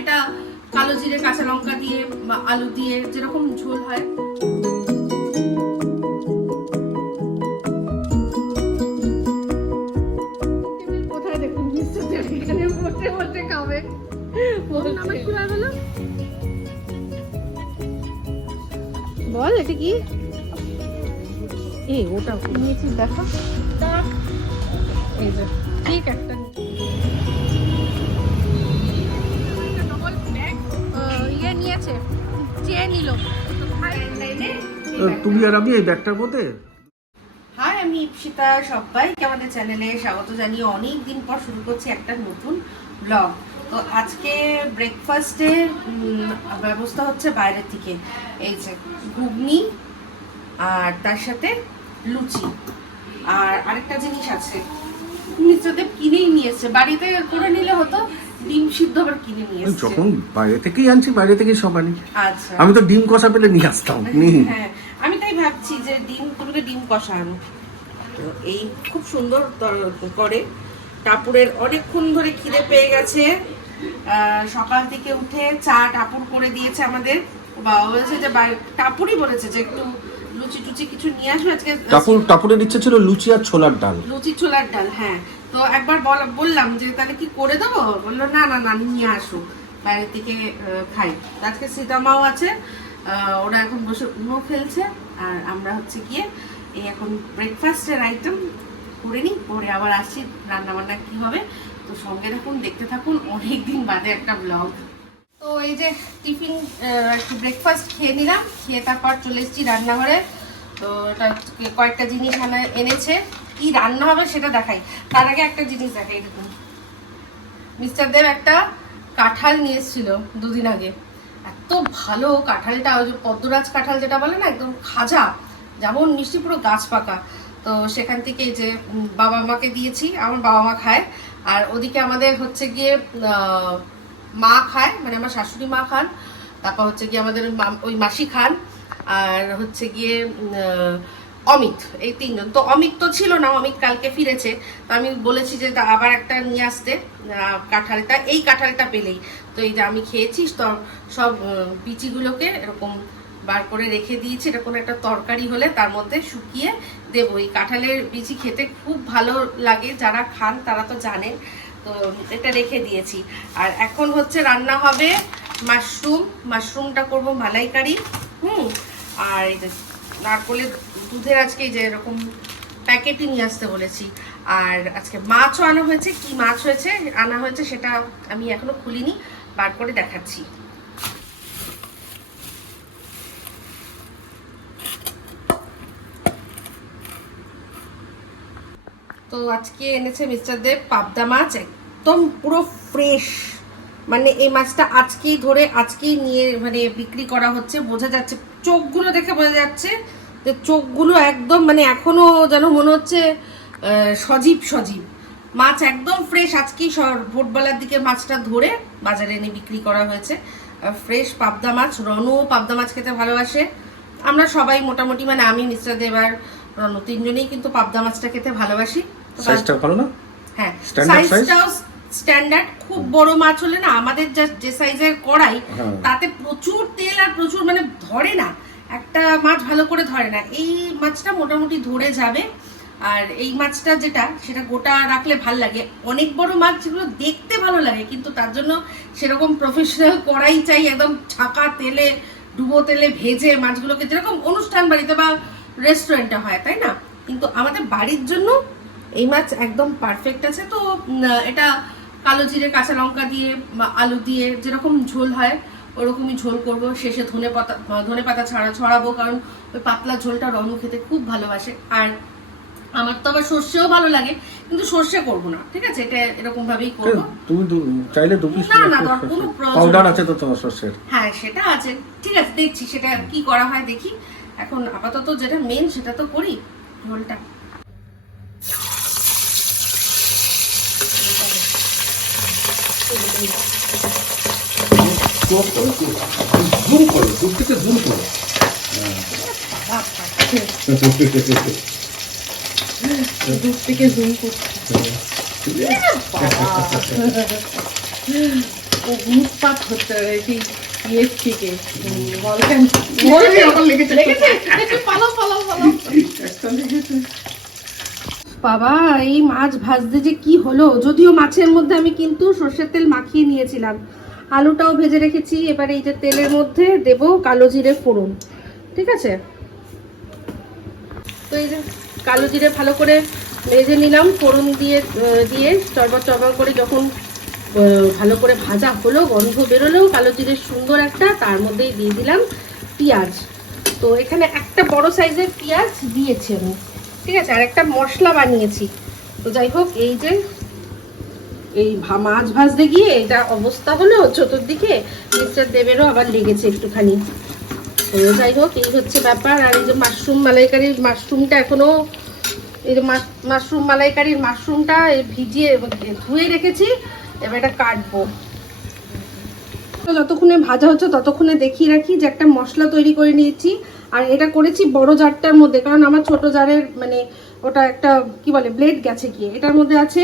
এটা কালো জিরে কাঁচা লঙ্কা দিয়ে বা আলু দিয়ে যেরকম ঝোল হয়। কোথায় দেখুন? এখানে বসে বসে খাবে। বল এটা কি? এই ওটা। নিয়েছি দেখো। এই যে। ঠিক একটা নিল। তুমি আর আমি এই ব্যাগটার মধ্যে? হাই আমি ইপসিতা সবাইকে আমাদের চ্যানেলে স্বাগত জানিয়ে অনেক দিন পর শুরু করছি একটা নতুন ব্লগ। তো আজকে ব্রেকফাস্টের ব্যবস্থা হচ্ছে বাইরের থেকে এই যে ঘুগনি আর তার সাথে লুচি। আর আরেকটা জিনিস আছে। মিস্টারদেব কিনেই নিয়েছে। বাড়িতে করে নিলে হতো। ডিম সিদ্ধ আবার কিনে নিয়ে এসেছে? যখন বাইরে থেকেই আনছি বাইরে থেকেই সব আনি। আচ্ছা। আমি তো ডিম কষা পেলে নিয়ে আসতাম। হ্যাঁ আমি তাই ভাবছি যে ডিম তোমাকে ডিম কষা আনো তো এই খুব সুন্দর করে। টাপুরের অনেকক্ষণ ধরে খিদে পেয়ে গেছে। সকাল থেকে উঠে চা টাপুর করে দিয়েছে আমাদের। বাবা বলেছে যে টাপুরই বলেছে যে একটু লুচি টুচি কিছু নিয়ে আসবে আজকে। টাপুর টাপুরের ইচ্ছে ছিল লুচি আর ছোলার ডাল। লুচি ছোলার ডাল হ্যাঁ। তো একবার বল- বললাম যে তাহলে কি করে দেবো? বলল, না না না, নিয়ে আসো। বাইরে থেকে খাই। আজকে সীতামাও আছে ওরা এখন বসে উনো খেলছে। আর আমরা হচ্ছে গিয়ে এই এখন ব্রেকফাস্টের আইটেম করে নিই, পরে আবার আসছি রান্না বান্না কি হবে। তো সঙ্গে থাকুন, দেখতে থাকুন অনেক দিন বাদে একটা ব্লগ তো এই যে টিফিন একটু ব্রেকফাস্ট খেয়ে নিলাম, খেয়ে তারপর চলে এসেছি রান্নাঘরে। তো এটা কয়েকটা জিনিস এনে এনেছে। কি রান্না হবে সেটা দেখাই। তার আগে একটা জিনিস দেখাই দেখুন মিস্টার দেব একটা কাঁঠাল নিয়ে এসেছিল দুদিন আগে। এত ভালো কাঁঠালটা, ওই যে পদ্মরাজ কাঁঠাল যেটা বলে না, একদম খাজা, যেমন মিষ্টি পুরো গাছ পাকা। তো সেখান থেকে যে বাবা মাকে দিয়েছি, আমার বাবা মা খায়। আর ওদিকে আমাদের হচ্ছে গিয়ে মা খায় মানে আমার শাশুড়ি মা খান, তারপর হচ্ছে গিয়ে আমাদের ওই মাসি খান। আর হচ্ছে গিয়ে অমিত, এই তিনজন। তো অমিত তো ছিল না, অমিত কালকে ফিরেছে। তো আমি বলেছি যে আবার একটা নিয়ে আসতে কাঁঠালটা, এই কাঁঠালটা পেলেই। তো এই যে আমি খেয়েছি, তো সব বিচিগুলোকে এরকম বার করে রেখে দিয়েছি। এরকম একটা তরকারি হলে তার মধ্যে শুকিয়ে দেবো। এই কাঁঠালের বিচি খেতে খুব ভালো লাগে, যারা খান তারা তো জানেন। তো এটা রেখে দিয়েছি। আর এখন হচ্ছে রান্না হবে মাশরুম। মাশরুমটা করব মালাইকারি। হুম, আর নারকলের দুধের আজকে যে এরকম প্যাকেটই নিয়ে আসতে বলেছি। আর আজকে মাছও আনা হয়েছে, কি মাছ হয়েছে, আনা হয়েছে সেটা আমি এখনও খুলিনি, বার করে দেখাচ্ছি। তো আজকে এনেছে মিস্টার দেব পাবদা মাছ, একদম পুরো ফ্রেশ। মানে এই মাছটা আজকেই ধরে, আজকেই নিয়ে মানে বিক্রি করা হচ্ছে, বোঝা যাচ্ছে চোখগুলো দেখে বোঝা যাচ্ছে যে চোখগুলো একদম মানে এখনও যেন মনে হচ্ছে সজীব সজীব। মাছ একদম ফ্রেশ আজকেই ভোটবেলার দিকে মাছটা ধরে বাজারে এনে বিক্রি করা হয়েছে। ফ্রেশ পাবদা মাছ। রনও পাবদা মাছ খেতে ভালোবাসে। আমরা সবাই মোটামুটি মানে আমি মিস্টার দেবার রনু তিনজনেই কিন্তু পাবদা মাছটা খেতে ভালোবাসি। সাইজটা ভালো না? হ্যাঁ সাইজটাও স্ট্যান্ডার্ড খুব বড় মাছ হলে না আমাদের যা যে সাইজের কড়াই হ্যাঁ। তাতে প্রচুর তেল আর প্রচুর মানে ধরে না একটা মাছ ভালো করে ধরে না। এই মাছটা মোটামুটি ধরে যাবে। আর এই মাছটা যেটা সেটা গোটা রাখলে ভালো লাগে। অনেক বড় মাছ যেগুলো দেখতে ভালো লাগে কিন্তু তার জন্য সেরকম প্রফেশনাল কড়াই চাই একদম ছাকা তেলে ডুবো তেলে ভেজে মাছগুলোকে যেরকম অনুষ্ঠান বাড়িতে বা রেস্টুরেন্টে হয় তাই না? কিন্তু আমাদের বাড়ির জন্য এই মাছ একদম পারফেক্ট আছে। তো এটা কালো জিরে কাঁচা লঙ্কা দিয়ে বা আলু দিয়ে যেরকম ঝোল হয় ওরকমই ঝোল করব। শেষে ধনে পাতা ধনে পাতা ছাড়া ছড়াবো কারণ ওই পাতলা ঝোলটা রনু খেতে খুব ভালোবাসে। আর আমার তো আবার সর্ষেও ভালো লাগে কিন্তু সর্ষে করব না ঠিক আছে? এটা এরকম ভাবেই করব তুমি চাইলে দু পিস না, না, দর- কোনো পাউডার আছে তো তোমার শস্যের হ্যাঁ সেটা আছে। ঠিক আছে দেখছি সেটা কি করা হয় দেখি। এখন আপাতত যেটা মেন সেটা তো করি ঝোলটা। জুম করো দূর জুম করো দূর থেকে জুম করছি মুখপাত হচ্ছে কি ইয়ের থেকে বলকেন লেগেছে পালাও পালাও পালাও বাবা, এই মাছ ভাজতে যে কি হলো? যদিও মাছের মধ্যে আমি কিন্তু সর্ষের তেল মাখিয়ে নিয়েছিলাম। আলুটাও ভেজে রেখেছি, এবার এই যে তেলের মধ্যে দেব কালো জিরে ফোড়ন। ঠিক আছে? তো এই যে কালো জিরে ভালো করে ভেজে নিলাম, ফোড়ন দিয়ে দিয়ে চরবার চরবার করে যখন ভালো করে ভাজা হলো, গন্ধ বেরোলেও কালো জিরের সুন্দর একটা, তার মধ্যেই দিয়ে দিলাম পেঁয়াজ। তো এখানে একটা বড় সাইজের পেঁয়াজ দিয়েছি আমি। ঠিক আছে, আর একটা মশলা বানিয়েছি। তো যাই হোক, এই যে, এই মাছ ভাজতে গিয়ে এটা অবস্থা হলো চতুর্দিকে, মিস্টার দেবেরও আবার লেগেছে একটুখানি। তো যাই হোক, এই হচ্ছে ব্যাপার। আর এই যে মাশরুম মালাইকারির মাশরুমটা এখনও, এই যে মাশ- মাশরুম মালাইকারির মাশরুমটা ভিজিয়ে ধুয়ে রেখেছি, এবার এটা কাটবো। যতক্ষণে ভাজা হচ্ছে ততক্ষণে দেখিয়ে রাখি যে একটা মশলা তৈরি করে নিয়েছি। আর এটা করেছি বড় জারটার মধ্যে, কারণ আমার ছোট জারের মানে ওটা একটা, কি বলে ব্লেড গেছে গিয়ে। এটার মধ্যে আছে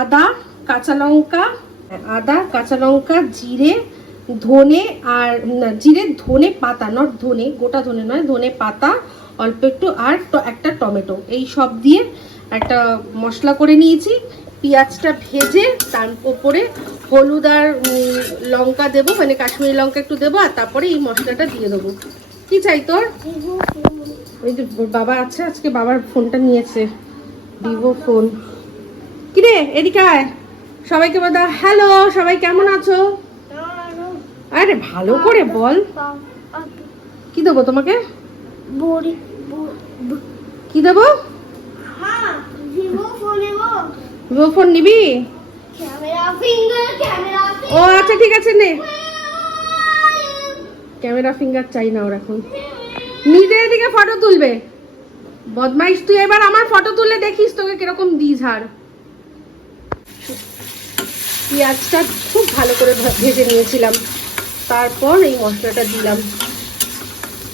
আদা, কাঁচা লঙ্কা, আদা, কাঁচা লঙ্কা, জিরে, ধনে আর জিরে, ধনে পাতা নট ধনে, গোটা ধনে নয়, ধনে পাতা, অল্প একটু, আর একটা টমেটো। এই সব দিয়ে একটা মশলা করে নিয়েছি। পেঁয়াজটা ভেজে তার উপরে হলুদ আর লঙ্কা দেবো মানে কাশ্মীরি লঙ্কা একটু দেবো, আর তারপরে এই মশলাটা দিয়ে দেবো। কি চাই তোর? ওই যে বাবা আছে আজকে বাবার ফোনটা নিয়েছে। Vivo phone. কিরে এদিকে আয়। সবাইকে বলো হ্যালো সবাই কেমন আছো? আরে ভালো করে বল। কি দেবো তোমাকে? কি দেবো? হ্যাঁ ভিভো ফোন নেব। ও আচ্ছা ঠিক আছে নে। ক্যামেরা ফিঙ্গার চাই না ওর এখন। নিজে এদিকে ফটো তুলবে। বদমাইশ, তুই এবার আমার ফটো তুলে দেখিস তোকে কীরকম দিই ঝাড় পেঁয়াজটা খুব ভালো করে ভেজে নিয়েছিলাম। তারপর এই মশলাটা দিলাম।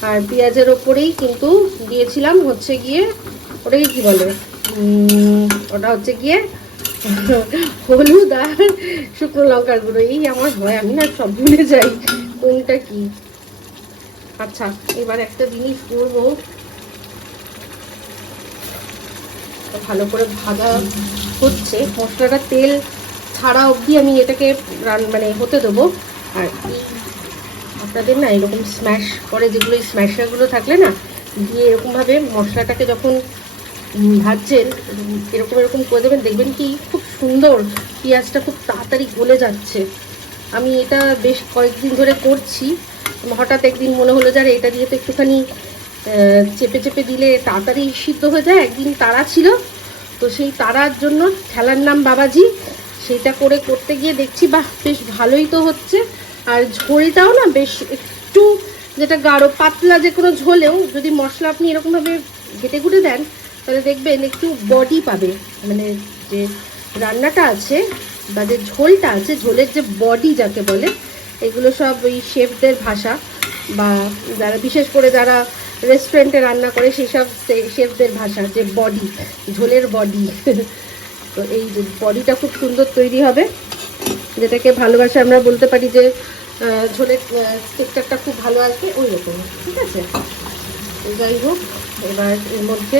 আর পেঁয়াজের ওপরেই কিন্তু দিয়েছিলাম হচ্ছে গিয়ে, ওটাকে কি বলে? ওটা হচ্ছে গিয়ে হলুদ আর শুকনো লঙ্কার গুঁড়ো। এই আমার হয়, আমি না সব ভুলে যাই। কোনটা কি? আচ্ছা এবার একটা জিনিস করব। ভালো করে ভাজা হচ্ছে। মশলাটা তেল ছাড়া অবধি আমি এটাকে রান মানে হতে দেবো। আর আপনাদের না এরকম স্ম্যাশ করে যেগুলো এই থাকলে না, দিয়ে এরকমভাবে মশলাটাকে যখন ভাজছেন, এরকম এরকম করে দেবেন, দেখবেন কি খুব সুন্দর পেঁয়াজটা খুব তাড়াতাড়ি গলে যাচ্ছে। আমি এটা বেশ কয়েকদিন ধরে করছি। হঠাৎ একদিন মনে হলো যে আরে এটা দিয়ে তো একটুখানি চেপে চেপে দিলে তাড়াতাড়ি সিদ্ধ হয়ে যায়। একদিন তারা ছিল। তো সেই তারার জন্য ঠেলার নাম বাবাজি। সেটা করে করতে গিয়ে দেখছি, বাহ, বেশ ভালোই তো হচ্ছে। আর ঝোলটাও না বেশ একটু যেটা গাঢ়, পাতলা যে কোনো ঝোলেও যদি মশলা আপনি এরকমভাবে ঘেটে ঘুটে দেন, তাহলে দেখবেন একটু বডি পাবে। মানে যে রান্নাটা আছে বা যে ঝোলটা আছে, ঝোলের যে বডি যাকে বলে এগুলো সব ওই শেফদের ভাষা বা যারা, বিশেষ করে যারা রেস্টুরেন্টে রান্না করে সেই সব শেফদের ভাষা, যে বডি ঝোলের বডি তো এই বডিটা খুব সুন্দর তৈরি হবে, যেটাকে ভালোবাসা আমরা বলতে পারি যে ঝোলের টেক্সচারটা খুব ভালো আসবে ওই রকম, ঠিক আছে? যাই হোক, এবার এর মধ্যে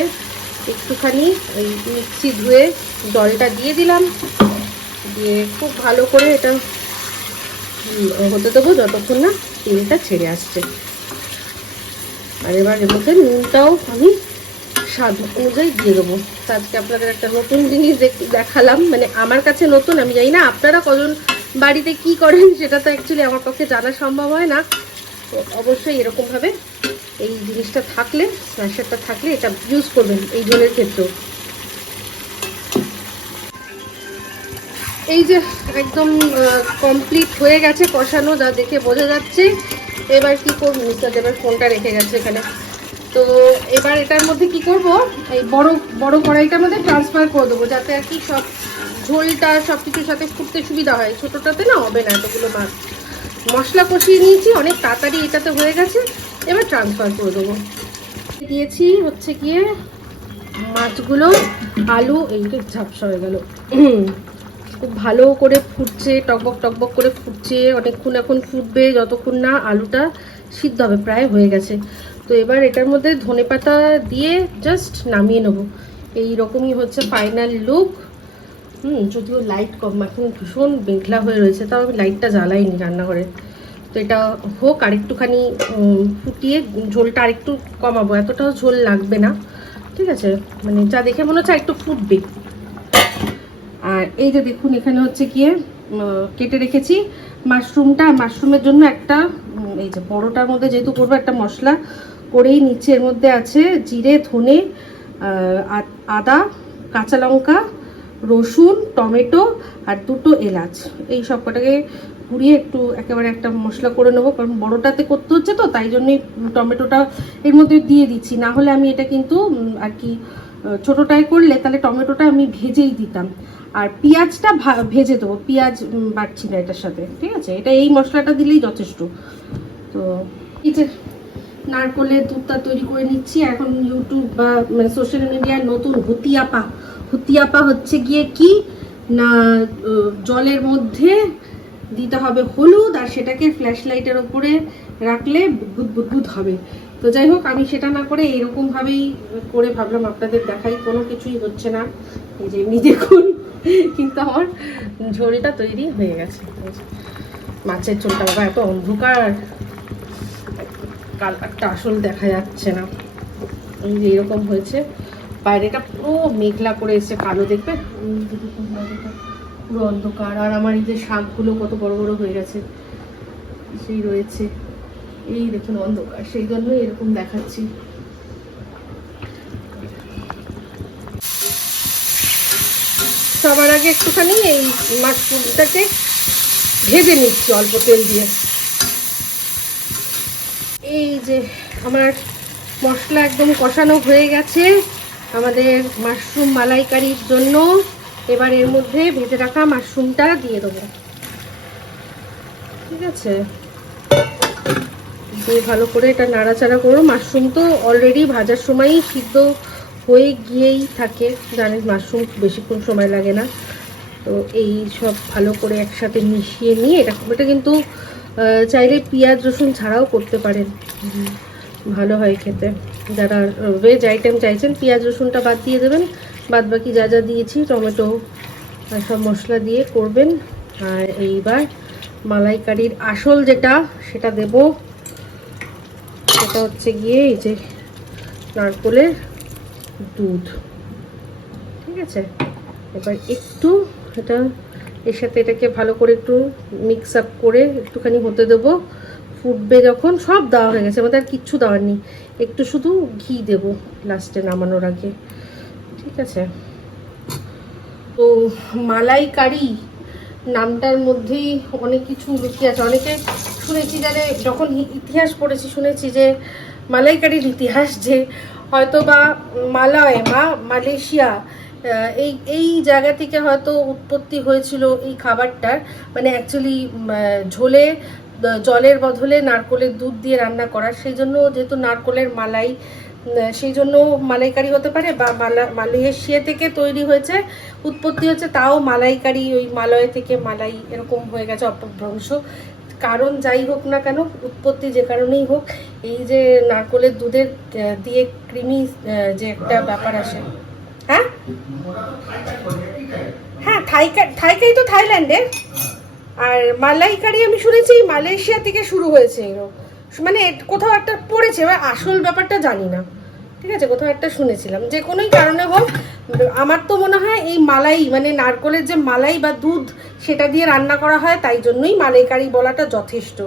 একটুখানি ওই মিক্সি ধুয়ে জলটা দিয়ে দিলাম। দিয়ে খুব ভালো করে এটা হতে দেবো যতক্ষণ না তেলটা ছেড়ে আসছে। আর এবার এর মধ্যে নুনটাও আমি স্বাদ অনুযায়ী দিয়ে দেবো। আজকে আপনাদের একটা নতুন জিনিস দেখ- দেখালাম মানে আমার কাছে নতুন, আমি জানি না আপনারা কজন বাড়িতে কি করেন সেটা তো অ্যাকচুয়ালি আমার পক্ষে জানা সম্ভব হয় না। তো অবশ্যই এরকমভাবে এই জিনিসটা থাকলে স্ম্যাশারটা থাকলে এটা ইউজ করবেন এই জলের ক্ষেত্রেও। এই যে একদম কমপ্লিট হয়ে গেছে কষানো, যা দেখে বোঝা যাচ্ছে। এবার কি করব মিস্টার দেবের ফোনটা রেখে গেছে এখানে। তো এবার এটার মধ্যে কি করব, এই বড় বড় কড়াইটার মধ্যে ট্রান্সফার করে দেবো, যাতে আর কি সব ঝোলটা সব কিছুর সাথে ফুটতে সুবিধা হয়। ছোটোটাতে না হবে না এতগুলো মাছ। মশলা কষিয়ে নিয়েছি, অনেক তাড়াতাড়ি এটাতে হয়ে গেছে। এবার ট্রান্সফার করে দেবো। দিয়েছি হচ্ছে গিয়ে মাছগুলো, আলু, এই ঝাপসা হয়ে গেল। খুব ভালো করে ফুটছে, টকবক টকবক করে ফুটছে, অনেকক্ষণ এখন ফুটবে, যতক্ষণ না আলুটা সিদ্ধ হবে, প্রায় হয়ে গেছে। তো এবার এটার মধ্যে ধনেপাতা দিয়ে জাস্ট নামিয়ে নেব। এই রকমই হচ্ছে ফাইনাল লুক হুম, যদিও লাইট কম, এখন ভীষণ মেঘলা হয়ে রয়েছে, তাও আমি লাইটটা জ্বালাইনি রান্নাঘরে। তো এটা হোক, আরেকটুখানি ফুটিয়ে ঝোলটা আরেকটু কমাবো, এতটাও ঝোল লাগবে না। ঠিক আছে? মানে যা দেখে মনে হচ্ছে একটু ফুটবে। আর এই যে দেখুন, এখানে হচ্ছে গিয়ে কেটে রেখেছি মাশরুমটা। মাশরুমের জন্য একটা এই যে বড়টার মধ্যে যেহেতু করব, একটা মশলা করেই নিচ্ছে এর মধ্যে আছে জিরে, ধনে আদা, কাঁচা লঙ্কা, রসুন, টমেটো আর দুটো এলাচ। এই সব কটাকে ঘুরিয়ে একটু একেবারে একটা মশলা করে নেব, কারণ বড়োটাতে করতে হচ্ছে তো, তাই জন্যই টমেটোটা এর মধ্যে দিয়ে দিচ্ছি। না হলে আমি এটা কিন্তু আর কি ছোটোটায় করলে তাহলে টমেটোটা আমি ভেজেই দিতাম। আর পেঁয়াজটা ভেজে দেবো। পেঁয়াজ বাড়ছি না এটার সাথে, ঠিক আছে? এটা এই মশলাটা দিলেই যথেষ্ট। তো নারকলের দুধটা তৈরি করে নিচ্ছি। এখন ইউটিউব বা মানে সোশ্যাল মিডিয়ার নতুন হুতিয়াপা। হুতিয়াপা হচ্ছে গিয়ে কি? না জলের মধ্যে দিতে হবে হলুদ আর সেটাকে ফ্ল্যাশ লাইটের ওপরে রাখলে বুদবুদ বুদবুদ হবে। তো যাই হোক, আমি সেটা না করে এরকমভাবেই করে ভাবলাম আপনাদের দেখাই। কোনো কিছুই হচ্ছে না। এই যে এমনি দেখুন। কিন্তু আমার ঝোলটা তৈরি হয়ে গেছে। মাছের ঝোলটা বাবা এত অন্ধকার। কালারটা আসল দেখা যাচ্ছে না। এরকম হয়েছে। বাইরেটা পুরো মেঘলা করে এসে কালো দেখবে? পুরো অন্ধকার। আর আমার এই যে শাকগুলো কত বড় বড় হয়ে গেছে, সেই রয়েছে। এই দেখুন অন্ধকার। সেই জন্যই এরকম দেখাচ্ছি। সবার আগে একটুখানি এই মাশরুমটাকে ভেজে নিচ্ছি অল্প তেল দিয়ে। এই যে আমার মশলা একদম কষানো হয়ে গেছে আমাদের মাশরুম মালাইকারির জন্য। এবার এর মধ্যে ভেজে রাখা মাশরুমটা দিয়ে দেবো। ঠিক আছে? দিয়ে ভালো করে এটা নাড়াচাড়া করো। মাশরুম তো অলরেডি ভাজার সময়ই সিদ্ধ হয়ে গিয়েই থাকে জানেন মাশরুম বেশিক্ষণ সময় লাগে না। তো এই সব ভালো করে একসাথে মিশিয়ে নিয়ে এটা এটা কিন্তু চাইলে পেঁয়াজ, রসুন ছাড়াও করতে পারেন। ভালো হয় খেতে। যারা ভেজ আইটেম চাইছেন, পেঁয়াজ, রসুনটা বাদ দিয়ে দেবেন। বাদ বাকি যা যা দিয়েছি, টমেটো আর সব মশলা দিয়ে করবেন। আর এইবার মালাইকারির আসল যেটা, সেটা দেব। সেটা হচ্ছে গিয়ে এই যে নারকলের দুধ। ঠিক আছে? এবার একটু এটা, এর সাথে এটাকে ভালো করে একটু মিক্স আপ করে একটুখানি হতে দেবো। ফুটবে যখন, সব দেওয়া হয়ে গেছে, আমাদের আর কিচ্ছু দেওয়ার নেই। একটু শুধু ঘি দেব লাস্টে নামানোর আগে। ঠিক আছে? তো মালাই কারি নামটার মধ্যেই অনেক কিছু লুকিয়ে আছে। অনেকে শুনেছি জানে যখন ইতিহাস পড়েছি, শুনেছি যে মালাইকারির ইতিহাস যে হয়তো বা মালয় মা মালয়েশিয়া এই এই জায়গা থেকে হয়তো উৎপত্তি হয়েছিল এই খাবারটার। মানে অ্যাকচুয়ালি ঝোলে জলের বদলে নারকলের দুধ দিয়ে রান্না করার সেই জন্য যেহেতু নারকলের মালাই সেই জন্য মালাইকারি হতে পারে বা মালা, মালয়েশিয়া থেকে তৈরি হয়েছে, উৎপত্তি হচ্ছে তাও মালাইকারি, ওই মালয় থেকে মালাই এরকম হয়ে গেছে অপভ্রংশ। কারণ যাই হোক না কেন, উৎপত্তি যে কারণেই হোক, এই যে নারকলের দুধের দিয়ে ক্রিমি যে একটা ব্যাপার আসে। হ্যাঁ? হ্যাঁ থাইকা, থাইকাই তো থাইল্যান্ডে। আর মালাইকারি আমি শুনেছি, মালয়েশিয়া থেকে শুরু হয়েছে। মানে কোথাও একটা পড়েছে আসল ব্যাপারটা জানি না। ঠিক আছে? কোথাও একটা শুনেছিলাম। যে কোনোই কারণে হোক, আমার তো মনে হয় এই মালাই মানে নারকলের যে মালাই বা দুধ সেটা দিয়ে রান্না করা হয়, তাই জন্যই মালাইকারি বলাটা যথেষ্ট।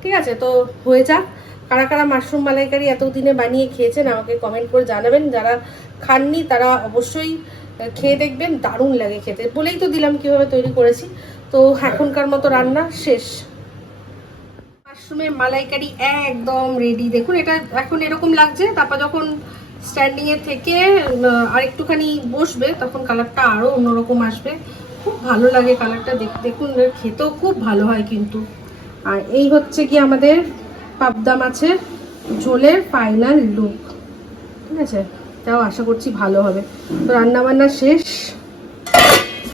ঠিক আছে? তো হয়ে যাক। কারা কারা মাশরুম মালাইকারি এতদিনে বানিয়ে খেয়েছেন, আমাকে কমেন্ট করে জানাবেন। যারা খাননি, তারা অবশ্যই খেয়ে দেখবেন, দারুণ লাগে খেতে। বলেই তো দিলাম কীভাবে তৈরি করেছি। তো এখনকার মতো রান্না শেষ। মাশরুমের মালাইকারি একদম রেডি দেখুন, এটা এখন এরকম লাগছে, তারপর যখন স্ট্যান্ডিং এ থেকে আরেকটুখানি বসবে, তখন কালারটা আরও অন্যরকম আসবে। খুব ভালো লাগে কালারটা দেখ- দেখুন খেতেও খুব ভালো হয় কিন্তু। আর এই হচ্ছে কি আমাদের পাবদা মাছের ঝোলের ফাইনাল লুক ঠিক আছে? তাও আশা করছি ভালো হবে। তো রান্না বান্না শেষ।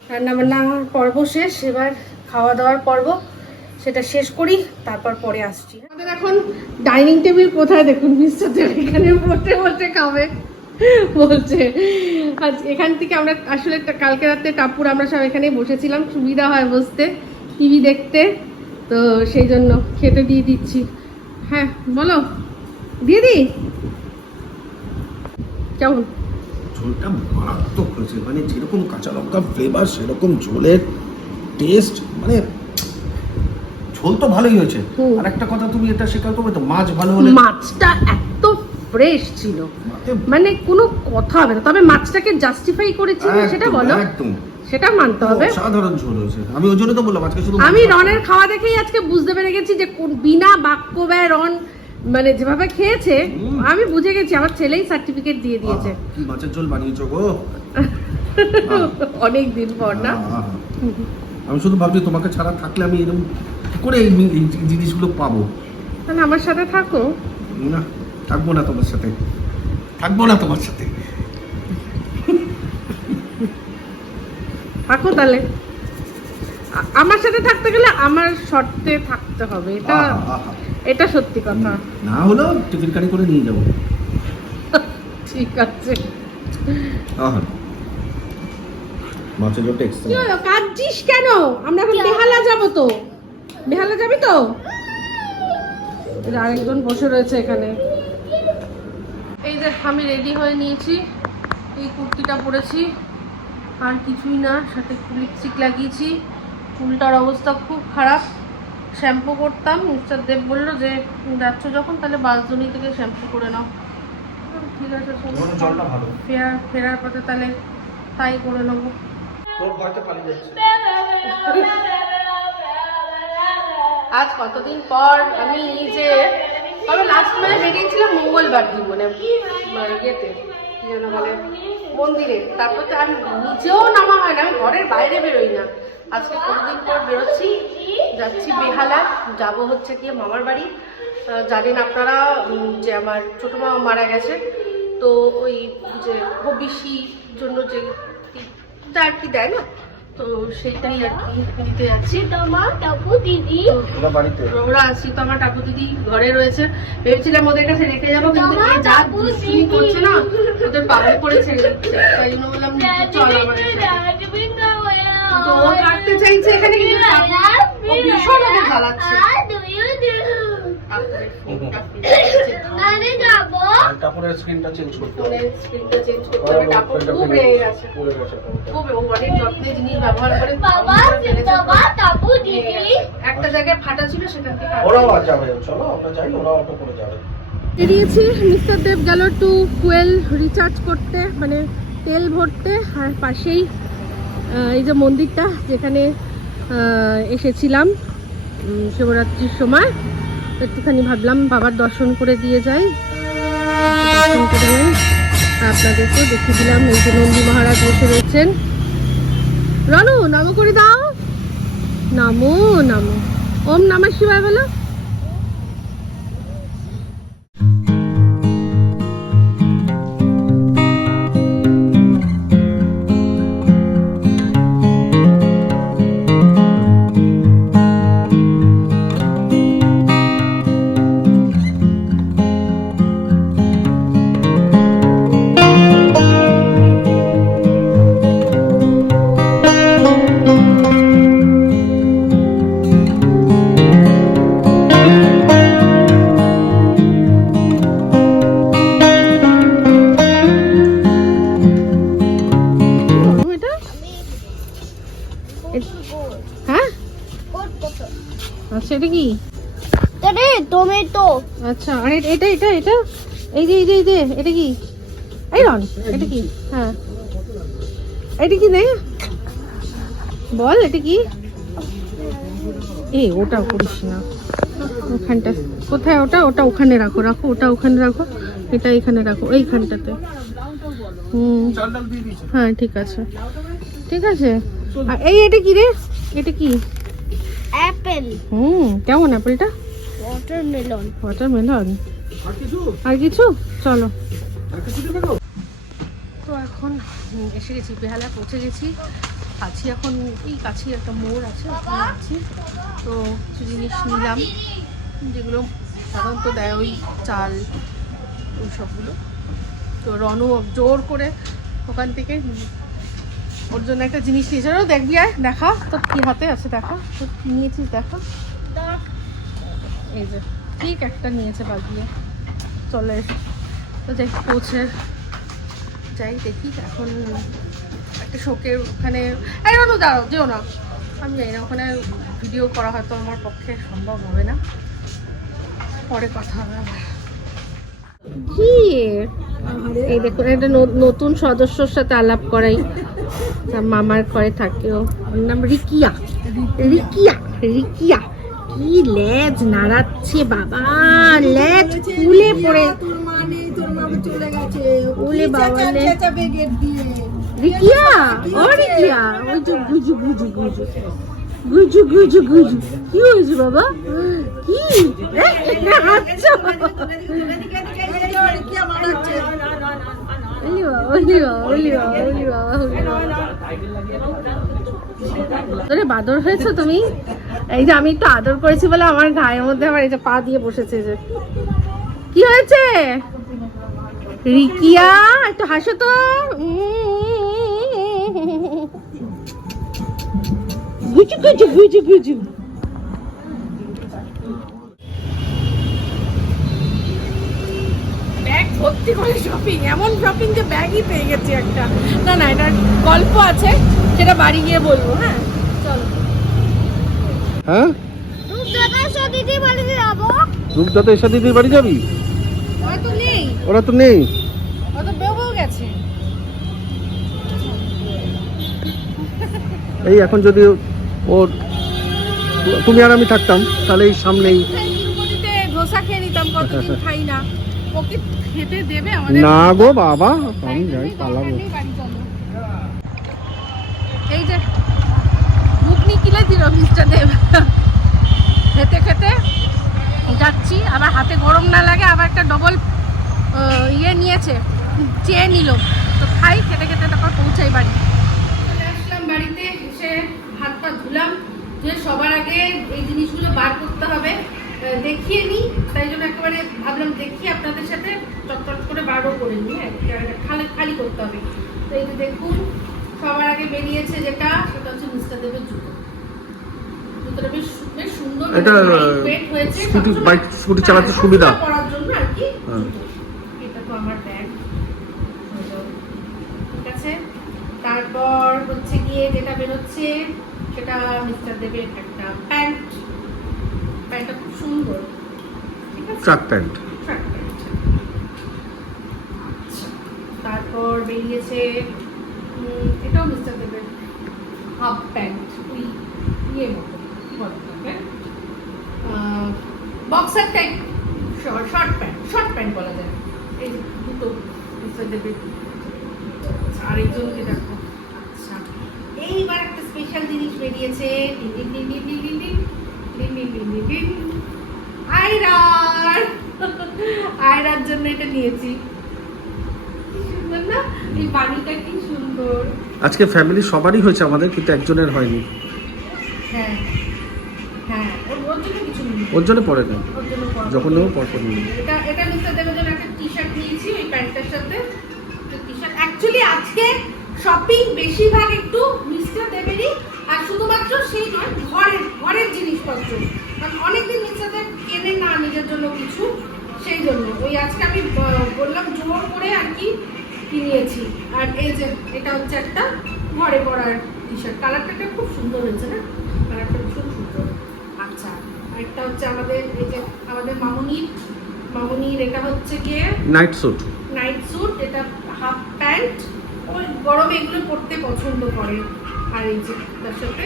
রান্না বান্না পর্ব শেষ। এবার খাওয়া দাওয়ার পর্ব। সেটা শেষ করি তারপর পরে আসছি। আমাদের এখন ডাইনিং টেবিল কোথায় দেখুন মিস্টার দেব এখানে বসে বসে খাবে। বলছে আজ এখান থেকে আমরা আসলে কালকে রাতে টাপুর আমরা সব এখানেই বসেছিলাম সুবিধা হয় বসতে টিভি দেখতে তো সেই জন্য খেতে দিয়ে দিচ্ছি। হ্যাঁ বলো দিয়ে দিই? কেমন? ঝোলটা মারাত্মক হয়েছে মানে যেরকম কাঁচা লঙ্কা ফ্লেভার সেরকম ঝোলের টেস্ট মানে ঝোল তো ভালোই হয়েছে। আর একটা কথা তুমি এটা স্বীকার করবে তো মাছ ভালো হলে মাছটা এত ফ্রেশ ছিল। মানে কোনো কথা হবে না। তবে মাছটাকে জাস্টিফাই করেছি সেটা বলো। একদম। সেটা মানতে হবে। সাধারণ ঝোল হয়েছে। আমি ওই জন্য তো বললাম আজকে শুধু আমি রনের খাওয়া দেখেই আজকে বুঝতে পেরে গেছি যে কোন- বিনা বাক্য ব্যয় রন মানে যেভাবে খেয়েছে আমি বুঝে গেছি। আমার ছেলেই সার্টিফিকেট দিয়ে দিয়েছে। কি মাছের ঝোল বানিয়েছো গো? অনেক দিন পর না। আমি শুধু ভাবছি তোমাকে ছাড়া থাকলে আমি এরকম করে এই জিনিসগুলো পাবো। তাহলে আমার সাথে থাকো। না থাকব না তোমার সাথে। থাকব না তোমার সাথে। থাকো তাহলে। আমার সাথে থাকতে গেলে আমার শর্তে থাকতে হবে। এটা। এটা সত্যি কথা। না হলেও টিকিট কারি করে নিয়ে যাব। ঠিক আছে। আহা। মাছের কেন? আমরা এখন বেহালা যাব তো। বেহালা যাবি তো? আরেকজন বসে রয়েছে এখানে। এই যে আমি রেডি হয়ে নিয়েছি। এই কুর্তিটা পরেছি। আর কিছুই না সাথে একটু লিপস্টিক লাগিয়েছি। চুলটার অবস্থা খুব খারাপ। শ্যাম্পু করতাম। মিস্টার দেব বলল যে যাচ্ছ যখন তাহলে বাসদনি থেকে শ্যাম্পু করে নাও। ঠিক আছে চলো। ফেরার ফেরার পথে তাহলে তাই করে নেব। আজ কতদিন পর আমি নিজে, তবে লাস্ট মানে বেরিয়েছিলাম মঙ্গলবার দিন মানে মানে ইয়েতে, কি যেন বলে, মন্দিরে। তারপর তো আমি নিজেও নামা হয় না, আমি ঘরের বাইরে বেরোই না। আজকে কতদিন পর বেরোচ্ছি, যাচ্ছি বেহালা, যাব হচ্ছে গিয়ে মামার বাড়ি। জানেন আপনারা যে আমার ছোটো মামা মারা গেছে, তো ওই যে ভবিষ্যির জন্য যে আর কি দেয় না? তো সেইটাই আর কি দিতে যাচ্ছি। তোমা টাপু দিদি। ওরা আসছি তো আমার টাকু দিদি ঘরে রয়েছে। ভেবেছিলাম ওদের কাছে রেখে যাব কিন্তু যা টাকু দুষ্টুমি করছে না ওদের পাগল করে ছেড়ে দিচ্ছে তাই জন্য বললাম চল আমার। তো ও কাটতে চাইছে এখানে কিন্তু ভীষণ ওকে জ্বালাচ্ছে তারপরে ফোনটা স্ক্রিনটা চেঞ্জ করতে হবে। স্ক্রিনটা চেঞ্জ করতে হবে। টাকু খুব রেগে গেছে। পড়ে গেছে ফোনটা। খুব অনেক যত্নে জিনিস ব্যবহার করে বাবা বাবা টাপু দিদি একটা জায়গায় ফাটা ছিল সেখান থেকে ওরাও যাবে চলো আমরা যাই ওরাও অটো করে যাবে। বেরিয়েছি মিস্টার দেব গেল টু ফুয়েল রিচার্জ করতে মানে তেল ভরতে আর পাশেই এই যে মন্দিরটা যেখানে এসেছিলাম শিবরাত্রির সময়। একটুখানি ভাবলাম বাবার দর্শন করে দিয়ে যাই। দর্শন করে আপনাদেরকে দেখিয়ে দিলাম এই যে নন্দী মহারাজ বসে রয়েছেন। রনু নাম করে দাও। নামো নামো। ওম নামা শিবায় বলো। এটা কি নে? বল এটা কি? এ ওটা করিস না। ওখানটা কোথায় ওটা? ওটা ওখানে রাখো রাখো ওটা ওখানে রাখো এটা এখানে রাখো এইখানটাতে। হুম হ্যাঁ ঠিক আছে। ঠিক আছে? আর এই এটা কি রে? এটা কি? অ্যাপেল। হুম কেমন অ্যাপেলটা? ওয়াটারমেলন। ওয়াটারমেলন। আর কিছু? চলো? তো এখন এসে গেছি বেহালা পৌঁছে গেছি। কাছে এখন এই কাছে একটা মোড় আছে ওখানে আছি। তো কিছু জিনিস নিলাম যেগুলো সাধারণত দেয় ওই চাল ওই সবগুলো। তো রনু জোর করে ওখান থেকে ওর জন্য একটা জিনিস নিয়েছে দেখবি আয় দেখা তোর কি হাতে আছে দেখা তোর কি নিয়েছিস দেখা? এই যে ঠিক একটা নিয়েছে বাগিয়ে চলে তো যাই পৌঁছে যাই, দেখি এখন একটা শোকের ওখানে এই দাঁড়াও, যেও না। আমি জানি না, ওখানে ভিডিও করা হয়তো আমার পক্ষে সম্ভব হবে না। পরে কথা হবে কি এই দেখুন একটা নতুন সদস্যর সাথে আলাপ করাই। তার মামার ঘরে থাকে ওর নাম রিকিয়া। রিকিয়া রিকিয়া। কি লেজ নাড়াচ্ছে বাবা। লেজ ফুলে পড়ে। ওলে বাবা রিকিয়া? ও রিকিয়া। ওই যে গুজু গুজু গুজু। গুজু গুজু গুজু। কি হয়েছে বাবা? কি? হাসছো বাদর হয়েছো তুমি? এই যে আমি একটু আদর করেছি বলে আমার গায়ের মধ্যে আমার এই যে পা দিয়ে বসেছে যে। কি হয়েছে? রিকিয়া একটু হাসো তো। গুজু গুজু গুজু ভর্তি করে শপিং এমন শপিং যে ব্যাগই পেয়ে গেছি একটা। না না এটার গল্প আছে সেটা বাড়ি গিয়ে বলব হ্যাঁ? চলো। হ্যাঁ? রূপদাদা দিদি বাড়িতে যাব। রূপদাতে এসে দিদির বাড়ি যাবি? ওরা তো নেই। এই এখন যদি ওর তুমি আর আমি থাকতাম তাহলে এই সামনেই তিরুপতিতে ধোসা খেয়ে নিতাম কতদিন খাই না। ওকে খেতে দেবে আমাদের? না গো বাবা আমি যাই পালাবো। এই যে ঘুগনি কিলে দিল মিস্টার দেব। খেতে খেতে যাচ্ছি আবার হাতে গরম না লাগে আবার একটা ডবল ইয়ে নিয়েছে চেয়ে নিল। তো খাই খেতে খেতে তারপর পৌঁছাই বাড়ি। চলে আসলাম বাড়িতে এসে হাত পা ধুলাম যে সবার আগে এই জিনিসগুলো বার করতে হবে। দেখিয়ে নিই তাই জন্য একেবারে ভাবলাম দেখি আপনাদের সাথে চটচট করে বারও করে নিই হ্যাঁ খালি খালি করতে হবে। তো এই যে দেখুন সবার আগে বেরিয়েছে যেটা সেটা হচ্ছে মিস্টার দেবের জুতো। জুতোটা বেশ বেশ সুন্দর এটা, weight হয়েছে স্কুটি- বাইক- স্কুটি চালাতে হ্যাঁ, সুবিধা। পরার জন্য আর কি হ্যাঁ। এটা তো আমার ব্যাগ ঠিক আছে তারপর হচ্ছে গিয়ে যেটা বেরোচ্ছে সেটা মিস্টার দেবের একটা প্যান্ট প্যান্টটা খুব সুন্দর। ঠিক আছে? ট্রাক প্যান্ট ট্র্যাক প্যান্ট আচ্ছা, তারপর বেরিয়েছে এটাও মিস্টার দেবের হাফ প্যান্ট ওই ইয়ে মতো boxer type short pant short pant বলা যায়। এই দুটো মিস্টার দেবের। আরেকজনকে দেখো। আচ্ছা ডিন আয়রার আয়রার জন্য এটা নিয়েছি না এই বাড়িটা কি সুন্দর আজকে ফ্যামিলি সবারই হয়েছে আমাদের কিন্তু একজনের হয়নি হ্যাঁ হ্যাঁ ওর জন্য কিছু নিই ওর জন্য পরে না। যখন নেব পরপর নিবো এটা এটা মিস্টার দেবের একটা টি শার্ট নিয়েছি ওই প্যান্টটার সাথে টি শার্ট অ্যাকচুয়ালি আজকে শপিং বেশিরভাগ একটু শুধুমাত্র সেই নয় ঘরের ঘরের জিনিসপত্র। কারণ অনেকদিন দেব কেনে না নিজের জন্য কিছু সেই জন্য। ওই আজকে আমি বললাম জোর করে আর কি কিনিয়েছি আর এই যে এটা হচ্ছে একটা ঘরে পরার টি শার্ট কালারটা একটা খুব সুন্দর হয়েছে না? কালারটা খুব সুন্দর। আচ্ছা আরেকটা হচ্ছে আমাদের এই যে আমাদের মামুনির মামুনির এটা হচ্ছে গিয়ে নাইট স্যুট নাইট স্যুট এটা হাফ প্যান্ট ওই গরমে এগুলো পরতে পছন্দ করে। আর এই যে তার সাথে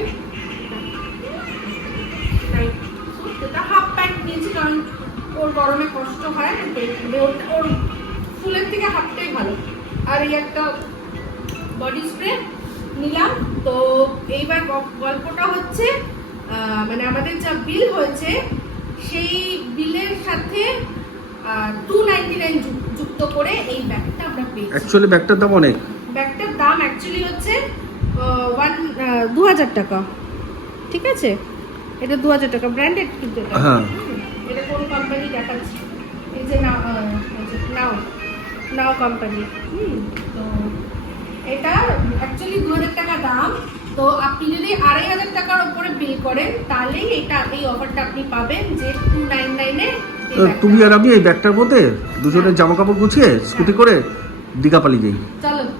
নিয়েছি কারণ ওর গরমে কষ্ট হয় ওর- ফুলের থেকে হাতটাই ভালো। আর এই একটা বডি স্প্রে নিলাম। তো এইবার গল্পটা হচ্ছে মানে আমাদের যা বিল হয়েছে সেই বিলের সাথে টু নাইনটি নাইন যুক্ত করে এই ব্যাগটা আমরা পেয়েছি। অ্যাকচুয়ালি ব্যাগটার দাম অনেক। ব্যাগটার দাম অ্যাকচুয়ালি হচ্ছে ওয়ান দু হাজার টাকা। ঠিক আছে? এটা দু হাজার টাকা ব্র্যান্ডেড কিন্তু হ্যাঁ। এটা কোন কোম্পানি দেখাচ্ছি এই যে নাও নাও নাও কোম্পানি হুম তো এটা অ্যাকচুয়ালি দু হাজার টাকা দাম। তো আপনি যদি আড়াই হাজার টাকার উপরে বিল করেন তাহলেই এটা এই অফারটা আপনি পাবেন যে টু নাইন নাইনে তুমি আর আমি এই ব্যাগটার মধ্যে দুজনের জামা কাপড় গুছিয়ে স্কুটি করে দীঘা পালিয়ে যাই। চলো।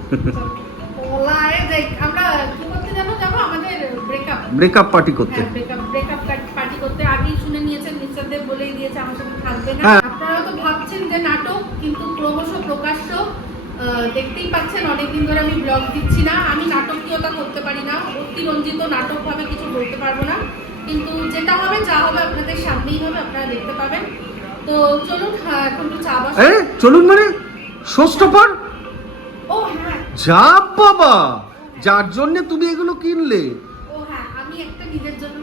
আমরা কি করতে যাব যাব আমাদের ব্রেকআপ ব্রেকআপ পার্টি করতে হ্যাঁ ব্রেকআপ ব্রেকআপ পার্টি করতে আগেই শুনে নিয়েছেন মিস্টার দেব বলেই দিয়েছে আমার সাথে থাকবে না হ্যাঁ। আপনারা তো ভাবছেন যে নাটক কিন্তু ক্রমশ প্রকাশ্য দেখতেই পাচ্ছেন অনেকদিন ধরে আমি ব্লগ দিচ্ছি না। আমি নাটকীয়তা করতে পারি না অতিরঞ্জিত নাটক ভাবে কিছু বলতে পারব না। কিন্তু যেটা হবে যা হবে আপনাদের সামনেই হবে আপনারা দেখতে পাবেন। তো চলুন এখন তো চা বসা। চলুন মানে শোস্টপার ও হ্যাঁ। যা বাবা! যার জন্য তুমি এগুলো কিনলে। ও হ্যাঁ আমি একটা নিজের জন্য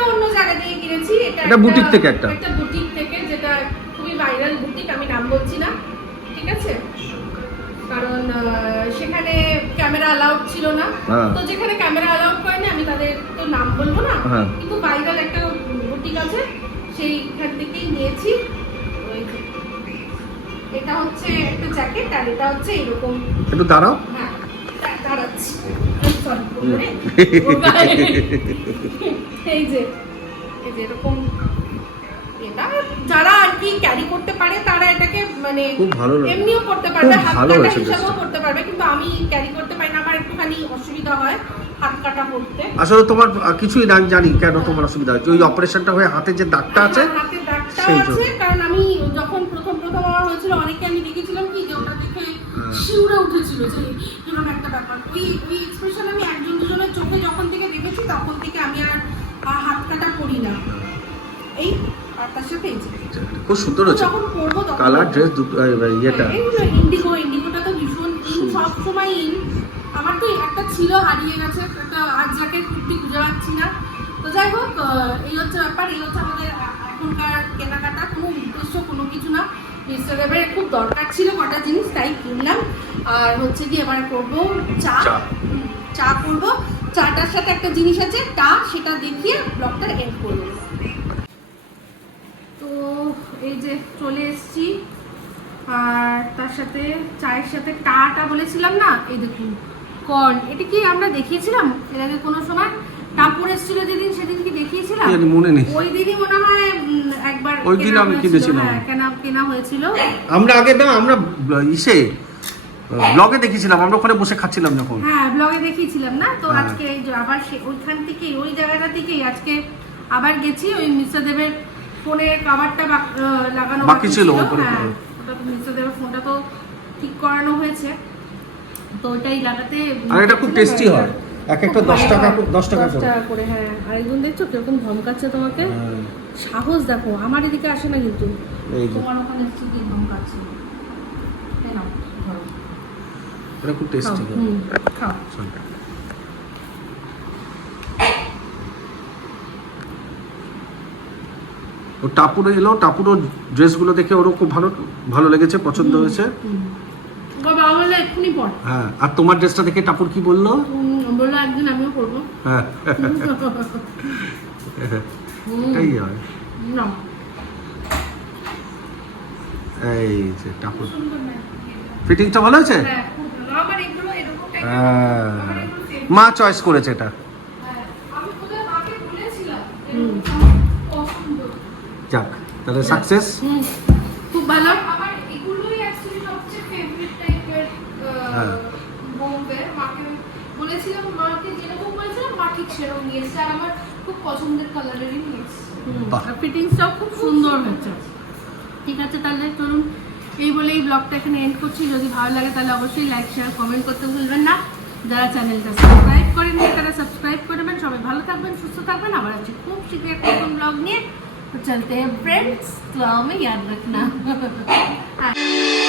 এটা অন্য জায়গা থেকে কিনেছি এটা এটা বুটিক থেকে একটা। একটা বুটিক থেকে যেটা খুবই ভাইরাল বুটিক আমি নাম বলছি না ঠিক আছে কারণ সেখানে ক্যামেরা অ্যালাউড ছিল না হ্যাঁ। তো যেখানে ক্যামেরা অ্যালাউড করেনি আমি তাদের তো নাম বলব না হ্যাঁ। কিন্তু ভাইরাল একটা বুটিক আছে সেইখান থেকেই নিয়েছি এটা হচ্ছে একটা জ্যাকেট আর এটা হচ্ছে এরকম একটু দাঁড়াও হ্যাঁ, দাঁড়াচ্ছি। এই যে এই যে এরকম এটা যারা আর কি ক্যারি করতে পারে তারা এটাকে মানে খুব ভালো এমনিও করতে পারবে হাত কাটা হিসাবেও করতে পারবে কিন্তু আমি ক্যারি করতে পারি না আমার একটুখানি অসুবিধা হয় হাত কাটা করতে। আসলে তোমার কিছুই না জানি কেন তোমার অসুবিধা হচ্ছে ওই অপারেশনটা হয়ে হাতে যে দাগটা আছে হাতে দাগটাও আছে কারণ আমি যখন প্রথম প্রথম আমার হয়েছিল অনেকে আমি দেখেছিলাম কি যে ওটা হ্যাঁ। শিউরে উঠেছিল যে এরকম একটা ব্যাপার। ওই ওই এক্সপ্রেশন আমি একজন দুজনের চোখে যখন থেকে দেখেছি তখন থেকে আমি আর হাত কাটা করি না। এই আর তার সাথে খুব সুন্দর পরবো কালার ড্রেস ইয়েটা। ইন্ডিগো ইন্ডিগোটা তো ভীষণ ইন সব সময় ইন আমার তো একটা ছিল হারিয়ে গেছে একটা আজ যাকে কুর্তি খুঁজে পাচ্ছি না। তো যাই হোক এই হচ্ছে ব্যাপার এই হচ্ছে আমাদের এখনকার কেনাকাটা। কোনো উদ্দেশ্য কোনো কিছু না। মিস্টার দেবের খুব দরকার ছিল কটা জিনিস তাই কিনলাম। আর হচ্ছে কি এবারে করব চা। চা। করব। চাটার সাথে একটা জিনিস আছে টা সেটা দেখিয়ে ব্লগটা এন্ড করব। তো এই যে চলে এসেছি। আর তার সাথে চায়ের সাথে টাটা বলেছিলাম না? এই দেখুন কর্ন। এটা কি আমরা দেখিয়েছিলাম? এর আগে কোনো সময়? টাপুর এসেছিল যেদিন সেদিন কি দেখিয়েছিলাম? জানি, মনে নেই। ওই দিনই মনে হয় একবার ওই দিন আমি কিনেছিলাম। হ্যাঁ, কেনা কেনা হয়েছিল। আমরা আগে না আমরা ইসে ব্লগে আমরা ওখানে বসে খাচ্ছিলাম যখন। হ্যাঁ ব্লগে দেখিয়েছিলাম না? তো হ্যাঁ। আজকে আবার ওইখান থেকেই ওই জায়গাটা থেকেই আজকে আবার গেছি ওই মিস্টার দেবের ফোনের কাভারটা লাগানো বাকি ছিল ওপরে। হ্যাঁ ওটা তো মিস্টার দেবের ফোনটা তো ঠিক করানো হয়েছে। তো ওটাই লাগাতে আর এটা খুব টেস্টি হয়। এক একটা দশ টাকা করে- দশ টাকা করে হ্যাঁ আরেকজন দেখছ কীরকম ধমকাচ্ছে তোমাকে? হ্যাঁ, সাহস দেখো আমার এদিকে আসে না কিন্তু। তোমার ওখানে এসছে কি ধমকাচ্ছে। এই নাও, ধরো। এটা খুব টেস্টি খাও। ও টাপুরো এলো টাপুরো ড্রেসগুলো দেখে ওরও খুব ভালো ভালো লেগেছে পছন্দ হয়েছে। এক্ষুনি পর হ্যাঁ আর তোমার ড্রেসটা দেখে টাপুর কি বলল? হুম, বলল একদিন আমিও করব হ্যাঁ। এটাই হয়। না। এই যে টাপুর। ফিটিংটা ভালো হয়েছে? হ্যাঁ হ্যাঁ। same। মা চয়েস করেছে এটা। হ্যাঁ, যাক তাহলে সাকসেস হুম, খুব ভালো আমার এগুলোই অ্যাকচুয়ালি সবচেয়ে ফেভারিট টাইপের হ্যাঁ। বোম্বে মাকে বলেছিলাম মাকে যেরকম সেরকম নিয়ে এসেছে আর আমার খুব পছন্দের কালারেরই নিয়ে এসেছে ফিটিংসটাও খুব সুন্দর হয়েছে ঠিক আছে তাহলে চলুন এই বলে এই ব্লগটা এখানে এন্ড করছি। যদি ভালো লাগে তাহলে অবশ্যই লাইক শেয়ার কমেন্ট করতে ভুলবেন না। যারা চ্যানেলটা সাবস্ক্রাইব করেন নিয়ে তারা সাবস্ক্রাইব করবেন সবাই ভালো থাকবেন সুস্থ থাকবেন। আবার আছে খুব শীঘ্রই একটা নতুন ব্লগ নিয়ে চলতে ফ্রেন্ডস তো আমি ইয়াদ রাখনা